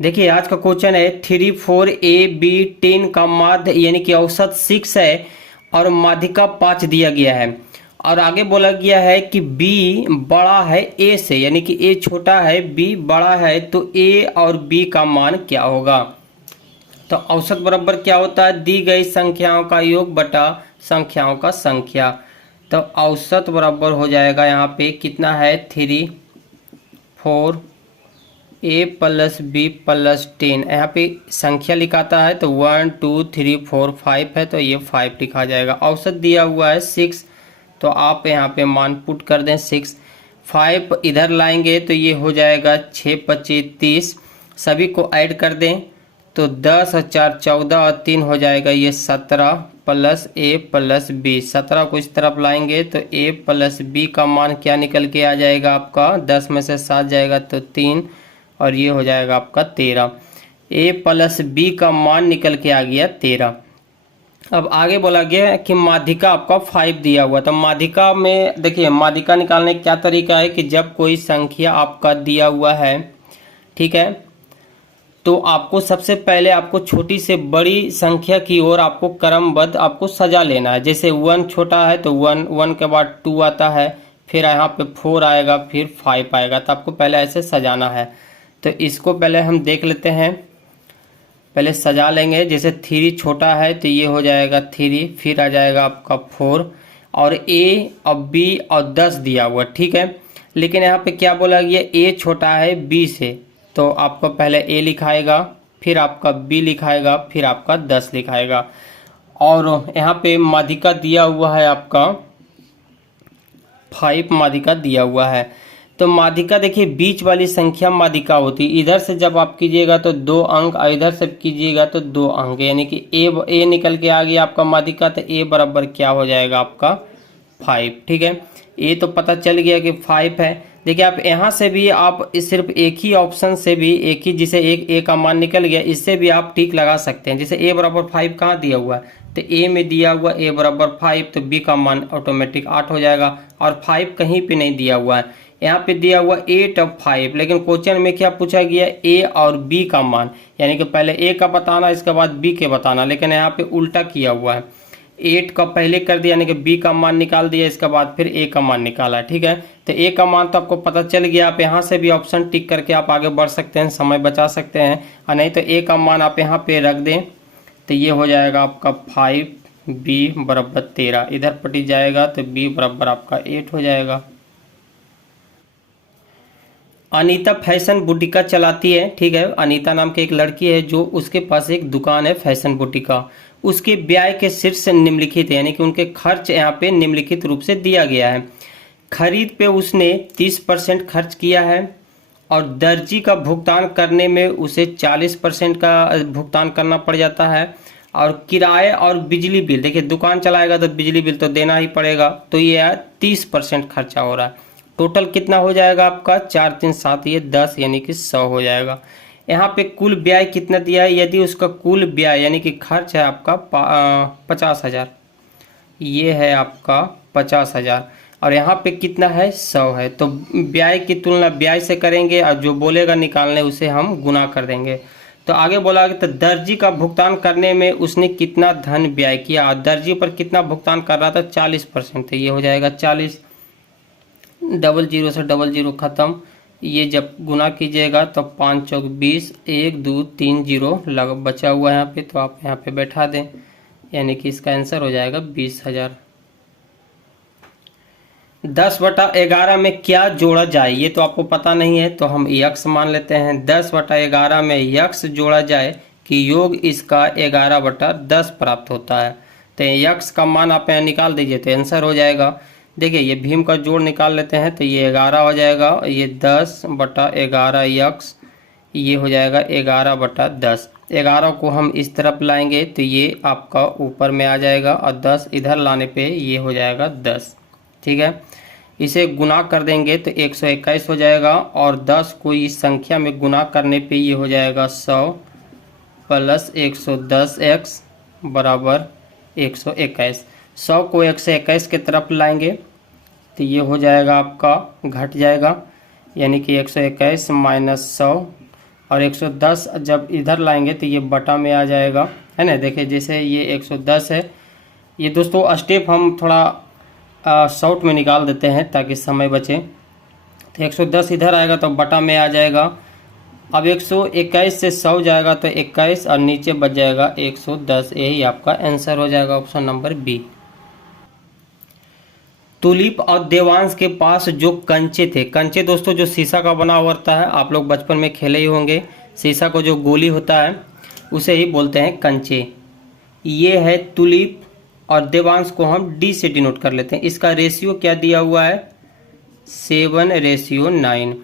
देखिए आज का क्वेश्चन है 3 4 ए बी 10 का माध्य यानी कि औसत 6 है और माध्यिका 5 दिया गया है। और आगे बोला गया है कि बी बड़ा है ए से, यानी कि ए छोटा है बी बड़ा है, तो ए और बी का मान क्या होगा। तो औसत बराबर क्या होता है, दी गई संख्याओं का योग बटा संख्याओं का संख्या। तो औसत बराबर हो जाएगा यहाँ पे कितना है 3 4 ए प्लस बी प्लस 10। यहाँ पे संख्या लिखाता है तो 1 2 3 4 5 है, तो ये 5 लिखा जाएगा। औसत दिया हुआ है 6, तो आप यहाँ पे मान पुट कर दें 6। 5 इधर लाएंगे तो ये हो जाएगा 6 25 30, सभी को ऐड कर दें तो 10 और 4 14 और 3 हो जाएगा ये 17 प्लस ए प्लस बी। 17 को इस तरफ लाएंगे तो ए प्लस बी का मान क्या निकल के आ जाएगा आपका, 10 में से 7 जाएगा तो 3 और ये हो जाएगा आपका 13। ए प्लस बी का मान निकल के आ गया 13। अब आगे बोला गया है कि माध्यिका आपका 5 दिया हुआ। तो माध्यिका में देखिए माध्यिका निकालने का क्या तरीका है कि जब कोई संख्या आपका दिया हुआ है, ठीक है, तो आपको सबसे पहले आपको छोटी से बड़ी संख्या की ओर आपको क्रमबद्ध आपको सजा लेना है। जैसे 1 छोटा है तो 1 1 के बाद 2 आता है, फिर यहाँ पे 4 आएगा, फिर 5 आएगा। तो आपको पहले ऐसे सजाना है। तो इसको पहले हम देख लेते हैं, पहले सजा लेंगे। जैसे 3 छोटा है तो ये हो जाएगा 3, फिर आ जाएगा आपका 4 और ए और बी और 10 दिया हुआ, ठीक है। लेकिन यहाँ पे क्या बोला गया, ए छोटा है बी से, तो आपको पहले ए लिखाएगा, फिर आपका बी लिखाएगा, फिर आपका 10 लिखाएगा। और यहाँ पे माध्यिका दिया हुआ है आपका 5 माध्यिका दिया हुआ है। तो माध्यिका देखिए बीच वाली संख्या माध्यिका होती है। इधर से जब आप कीजिएगा तो 2 अंक और इधर से कीजिएगा तो 2 अंक, यानी कि ए निकल के आ गया आपका माध्यिका। तो ए बराबर क्या हो जाएगा आपका 5, ठीक है। ए तो पता चल गया कि 5 है। देखिए आप यहाँ से भी आप सिर्फ एक ही ऑप्शन से भी एक ही, जिसे एक ए का मान निकल गया, इससे भी आप टिक लगा सकते हैं। जैसे ए बराबर 5 कहाँ दिया हुआ है, तो ए में दिया हुआ ए बराबर 5, तो बी का मान ऑटोमेटिक 8 हो जाएगा। और 5 कहीं पे नहीं दिया हुआ है, यहाँ पे दिया हुआ 8 और 5। लेकिन क्वेश्चन में क्या पूछा गया, ए और बी का मान, यानी कि पहले ए का बताना इसके बाद बी के बताना। लेकिन यहाँ पे उल्टा किया हुआ है, 8 का पहले कर दिया यानी कि बी का मान निकाल दिया, इसके बाद फिर ए का मान निकाला, ठीक है। तो ए का मान तो आपको पता चल गया। आप यहाँ से भी ऑप्शन टिक करके आप आगे बढ़ सकते हैं, समय बचा सकते हैं। और नहीं तो ए का मान आप यहाँ पे रख दें तो ये हो जाएगा आपका 5 बी बराबर 13। इधर पटी जाएगा तो बी बराबर आपका 8 हो जाएगा। अनीता फैशन बुटीका चलाती है, ठीक है। अनीता नाम की एक लड़की है जो उसके पास एक दुकान है फैशन बुटीका। उसके व्यय के शीर्ष निम्नलिखित है, यानी कि उनके खर्च यहाँ पे निम्नलिखित रूप से दिया गया है। खरीद पे उसने 30% खर्च किया है और दर्जी का भुगतान करने में उसे 40% का भुगतान करना पड़ जाता है। और किराए और बिजली बिल, देखिए दुकान चलाएगा तो बिजली बिल तो देना ही पड़ेगा, तो ये 30% खर्चा हो रहा है। टोटल कितना हो जाएगा आपका, 4 3 7 ये 10, यानी कि 100 हो जाएगा। यहाँ पे कुल ब्याज कितना दिया है, यदि उसका कुल ब्याज यानी कि खर्च है आपका 50,000, ये है आपका 50,000 और यहाँ पे कितना है 100 है। तो ब्याज की तुलना ब्याज से करेंगे और जो बोलेगा निकालने उसे हम गुना कर देंगे। तो आगे बोला कि तो दर्जी का भुगतान करने में उसने कितना धन व्यय किया, और दर्जी पर कितना भुगतान कर रहा था 40%, तो ये हो जाएगा 40। डबल जीरो से डबल जीरो खत्म, ये जब गुना कीजिएगा तो 5 चौक 20, 1 2 3 जीरो लग बचा हुआ है यहाँ पे, तो आप यहाँ पे बैठा दें, यानी कि इसका आंसर हो जाएगा 20,000। 10/11 में क्या जोड़ा जाए, ये तो आपको पता नहीं है तो हम यक्स मान लेते हैं। 10/11 में यक्स जोड़ा जाए कि योग इसका 11/10 प्राप्त होता है। तो यक्स का मान आप यहाँ निकाल दीजिए तो आंसर हो जाएगा। देखिए ये भीम का जोड़ निकाल लेते हैं तो ये 11 हो जाएगा, ये 10/11 यक्स, ये हो जाएगा 11/10। 11 को हम इस तरफ लाएंगे तो ये आपका ऊपर में आ जाएगा और 10 इधर लाने पे ये हो जाएगा 10, ठीक है। इसे गुना कर देंगे तो 121 हो जाएगा और 10 को इस संख्या में गुना करने पे ये हो जाएगा 100 प्लस 110x बराबर 121। 100 को 121 के तरफ लाएंगे तो ये हो जाएगा आपका घट जाएगा, यानी कि 121 माइनस 100 और 110 जब इधर लाएंगे तो ये बटा में आ जाएगा, है ना। देखिए जैसे ये 110 है, ये दोस्तों स्टेप हम थोड़ा शॉर्ट में निकाल देते हैं ताकि समय बचे। तो 110 इधर आएगा तो बटा में आ जाएगा। अब 121 से 100 जाएगा तो 21 और नीचे बच जाएगा 110। यही आपका आंसर हो जाएगा ऑप्शन नंबर बी। तुलिप और देवांश के पास जो कंचे थे, कंचे दोस्तों जो शीशा का बना हुआ होता है, आप लोग बचपन में खेले ही होंगे। शीशा को जो गोली होता है उसे ही बोलते हैं कंचे। ये है तुलिप और देवांश को हम डी से डिनोट कर लेते हैं। इसका रेशियो क्या दिया हुआ है, 7:9।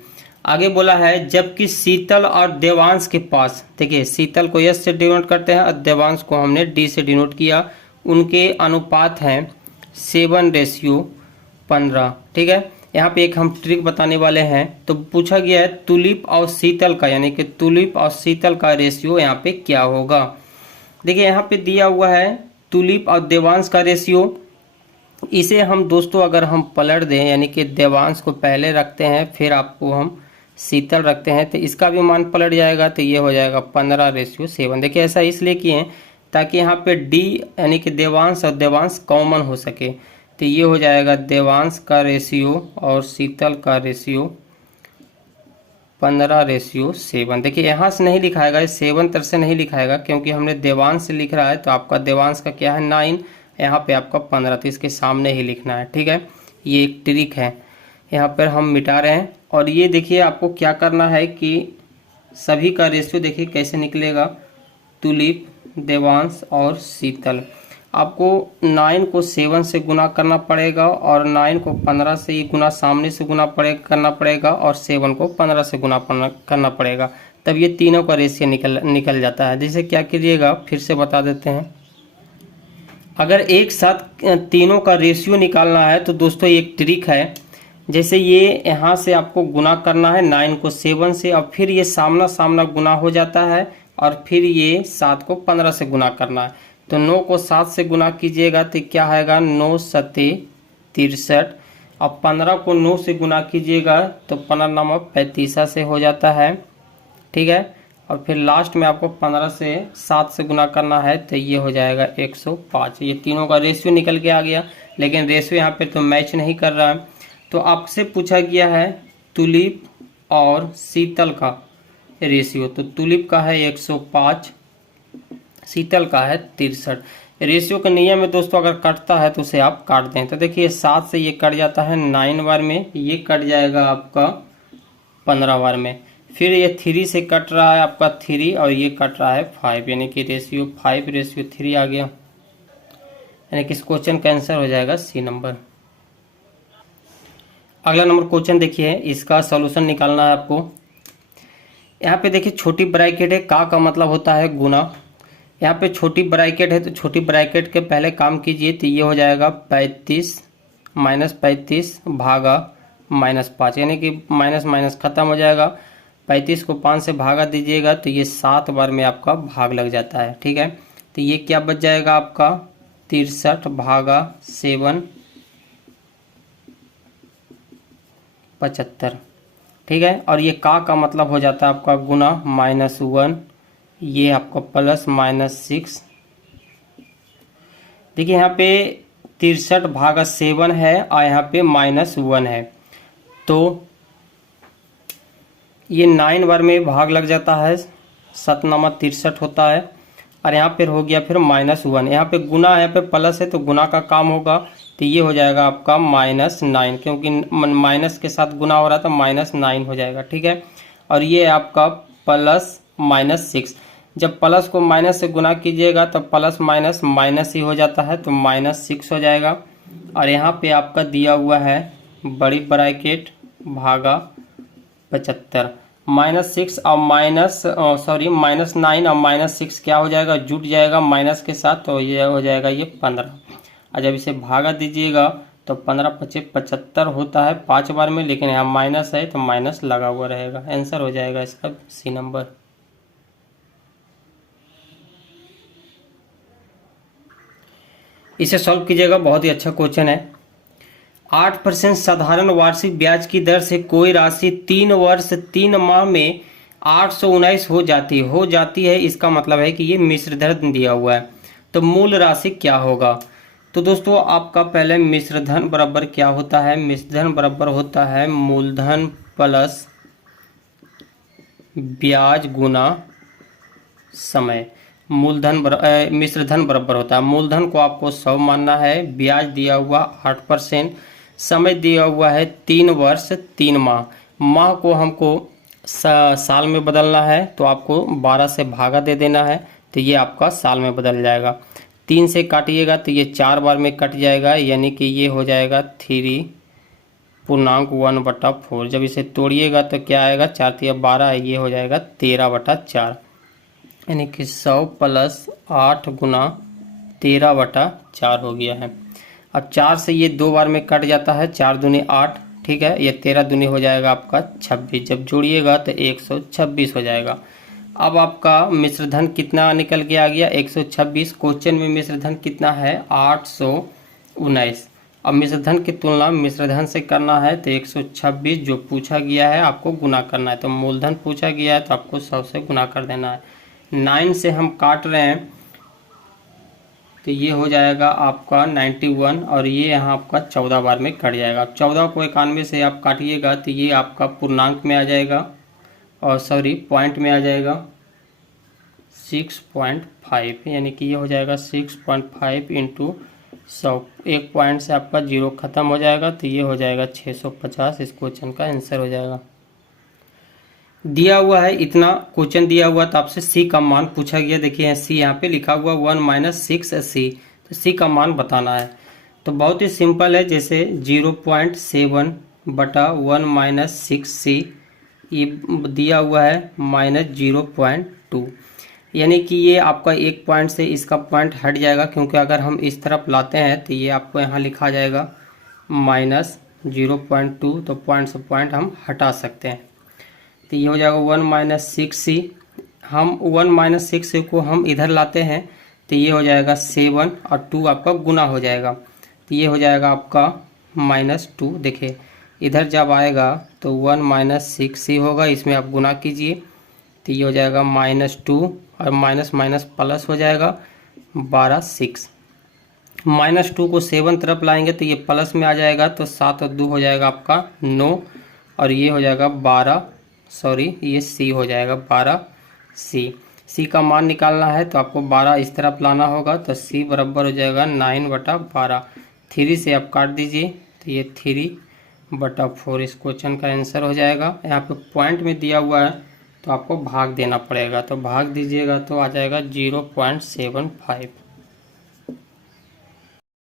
आगे बोला है जबकि शीतल और देवांश के पास, देखिए शीतल को एस से डिनोट करते हैं और देवांश को हमने डी से डिनोट किया, उनके अनुपात हैं 7:15। ठीक है, यहाँ पे एक हम ट्रिक बताने वाले हैं। तो पूछा गया है तुलिप और शीतल का, यानी कि तुलिप और शीतल का रेशियो यहाँ पे क्या होगा। देखिए यहाँ पे दिया हुआ है तुलिप और देवांश का रेशियो। इसे हम दोस्तों अगर हम पलट दें, यानी कि देवांश को पहले रखते हैं फिर आपको हम शीतल रखते हैं, तो इसका भी मान पलट जाएगा, तो ये हो जाएगा 15:7। देखिए ऐसा इसलिए किए हैं ताकि यहाँ पे डी यानी कि देवांश और देवांश कॉमन हो सके। तो ये हो जाएगा देवांश का रेशियो और शीतल का रेशियो 15:7। देखिए यहाँ से नहीं लिखाएगा, 7 तरह से नहीं लिखाएगा क्योंकि हमने देवांश से लिख रहा है, तो आपका देवांश का क्या है 9, यहाँ पे आपका 15, तो इसके सामने ही लिखना है। ठीक है, ये एक ट्रिक है, यहाँ पर हम मिटा रहे हैं। और ये देखिए आपको क्या करना है कि सभी का रेशियो देखिए कैसे निकलेगा, तुलिप, देवांश और शीतल। आपको 9 को 7 से गुना करना पड़ेगा और 9 को 15 से ही गुना सामने से गुना करना पड़ेगा और 7 को 15 से गुना करना पड़ेगा, तब ये तीनों का रेशियो निकल जाता है। जैसे क्या कीजिएगा फिर से बता देते हैं। अगर एक साथ तीनों का रेशियो निकालना है तो दोस्तों एक ट्रिक है, जैसे ये यहाँ से आपको गुना करना है 9 को 7 से और फिर ये सामना सामना गुना हो जाता है और फिर ये 7 को 15 से गुना करना है। तो 9 को 7 से गुना कीजिएगा तो क्या आएगा 9 सते 63 और 15 को 9 से गुना कीजिएगा तो 15 35 से हो जाता है। ठीक है, और फिर लास्ट में आपको 15 से 7 से गुना करना है तो ये हो जाएगा 105। ये तीनों का रेशियो निकल के आ गया, लेकिन रेशियो यहाँ पे तो मैच नहीं कर रहा है। तो आपसे पूछा गया है तुलिप और शीतल का रेशियो, तो तुलिप का है 105, शीतल का है 63। रेशियो के नियम में दोस्तों अगर कटता है तो उसे आप काट दें। तो देखिए 7 से ये कट जाता है 9 बार में, ये कट जाएगा आपका 15 बार में। फिर ये 3 से कट रहा है आपका 3 और ये कट रहा है 5, यानी कि रेशियो 5:3 आ गया, यानी कि इस क्वेश्चन का आंसर हो जाएगा सी नंबर। अगला नंबर क्वेश्चन देखिए, इसका सॉल्यूशन निकालना है आपको। यहाँ पे देखिए छोटी ब्रैकेट है, का मतलब होता है गुना। यहाँ पे छोटी ब्रैकेट है तो छोटी ब्रैकेट के पहले काम कीजिए, तो ये हो जाएगा 35 -35 भागा -5, यानी कि माइनस माइनस खत्म हो जाएगा। 35 को 5 से भागा दीजिएगा तो ये 7 बार में आपका भाग लग जाता है। ठीक है, तो ये क्या बच जाएगा आपका 63 भागा 7 75। ठीक है, और ये का मतलब हो जाता है आपका गुना -1, ये आपका प्लस -6। देखिए यहाँ पे 63 भागा 7 है और यहाँ पे -1 है, तो ये 9 बार में भाग लग जाता है, 7 9 63 होता है। और यहाँ पे हो गया फिर -1, यहाँ पे गुना यहाँ पे प्लस है तो गुना का काम होगा, तो ये हो जाएगा आपका -9, क्योंकि माइनस के साथ गुना हो रहा था -9 हो जाएगा। ठीक है, और ये आपका प्लस -6, जब प्लस को माइनस से गुना कीजिएगा तो प्लस माइनस माइनस ही हो जाता है, तो -6 हो जाएगा। और यहाँ पे आपका दिया हुआ है बड़ी ब्रैकेट भागा 75, -6 और -9 और -6 क्या हो जाएगा, जुट जाएगा माइनस के साथ, तो ये हो जाएगा ये 15। और जब इसे भागा दीजिएगा तो 15 × 75 होता है 5 बार में, लेकिन यहाँ माइनस है तो माइनस लगा हुआ रहेगा। आंसर हो जाएगा इसका सी नंबर। इसे सॉल्व कीजिएगा, बहुत ही अच्छा क्वेश्चन है। 8% साधारण वार्षिक ब्याज की दर से कोई राशि 3 वर्ष 3 माह में 819 हो जाती है, इसका मतलब है कि ये मिश्र धन दिया हुआ है। तो मूल राशि क्या होगा? तो दोस्तों आपका पहले मिश्र धन बराबर क्या होता है? मिश्र धन बराबर होता है मूलधन प्लस ब्याज गुना समय। मिश्र धन बराबर होता है, मूलधन को आपको 100 मानना है, ब्याज दिया हुआ 8%, समय दिया हुआ है 3 वर्ष 3 माह। माह को हमको साल में बदलना है, तो आपको 12 से भागा दे देना है, तो ये आपका साल में बदल जाएगा। 3 से काटिएगा तो ये 4 बार में कट जाएगा, यानी कि ये हो जाएगा 3.1/4। जब इसे तोड़िएगा तो क्या आएगा? 4 3 12, ये हो जाएगा 13/4, यानी कि 100 प्लस 8 गुना 13/4 हो गया है। अब 4 से ये 2 बार में कट जाता है, 4 दूनी 8, ठीक है, ये 13 दूनी हो जाएगा आपका 26, जब जोड़िएगा तो 126 हो जाएगा। अब आपका मिश्र धन कितना निकल के आ गया? 126। क्वेश्चन में मिश्र धन कितना है? 819। अब मिश्र धन की तुलना मिश्र धन से करना है, तो 126 जो पूछा गया है आपको गुना करना है। तो मूलधन पूछा गया है तो आपको 100 से गुना कर देना है। 9 से हम काट रहे हैं तो ये हो जाएगा आपका 91, और ये यहाँ आपका 14 बार में कट जाएगा। 14 को 91 से आप काटिएगा तो ये आपका पूर्णांक में आ जाएगा, और सॉरी पॉइंट में आ जाएगा 6.5, यानी कि ये हो जाएगा 6.5 इंटू 100। एक पॉइंट से आपका 0 खत्म हो जाएगा, तो ये हो जाएगा 650। इस क्वेश्चन का आंसर हो जाएगा। दिया हुआ है इतना क्वेश्चन दिया हुआ, तो आपसे सी का मान पूछा गया। देखिए सी यहाँ पे लिखा हुआ 1 - 6c, तो सी का मान बताना है। तो बहुत ही सिंपल है, जैसे 0.7 बटा 1 - 6c, ये दिया हुआ है -0.2, यानी कि ये आपका एक पॉइंट से इसका पॉइंट हट जाएगा, क्योंकि अगर हम इस तरफ लाते हैं तो ये आपको यहाँ लिखा जाएगा -0.2, तो पॉइंट से पॉइंट हम हटा सकते हैं। तो ये हो जाएगा 1 - 6c। हम 1 - 6c को हम इधर लाते हैं तो ये हो जाएगा 7, और 2 आपका गुना हो जाएगा, तो ये हो जाएगा आपका -2। देखिए इधर जब आएगा तो 1 - 6c होगा, इसमें आप गुना कीजिए तो ये हो जाएगा -2, और माइनस माइनस प्लस हो जाएगा 12 6। -2 को 7 तरफ लाएंगे तो ये प्लस में आ जाएगा, तो 7 और 2 हो जाएगा आपका 9, और ये हो जाएगा 12, सॉरी ये सी हो जाएगा 12c। सी का मान निकालना है तो आपको 12 इस तरफ लाना होगा, तो सी बराबर हो जाएगा 9/12। 3 से आप काट दीजिए तो ये 3/4 इस क्वेश्चन का आंसर हो जाएगा। यहाँ पे पॉइंट में दिया हुआ है तो आपको भाग देना पड़ेगा, तो भाग दीजिएगा तो आ जाएगा 0.75।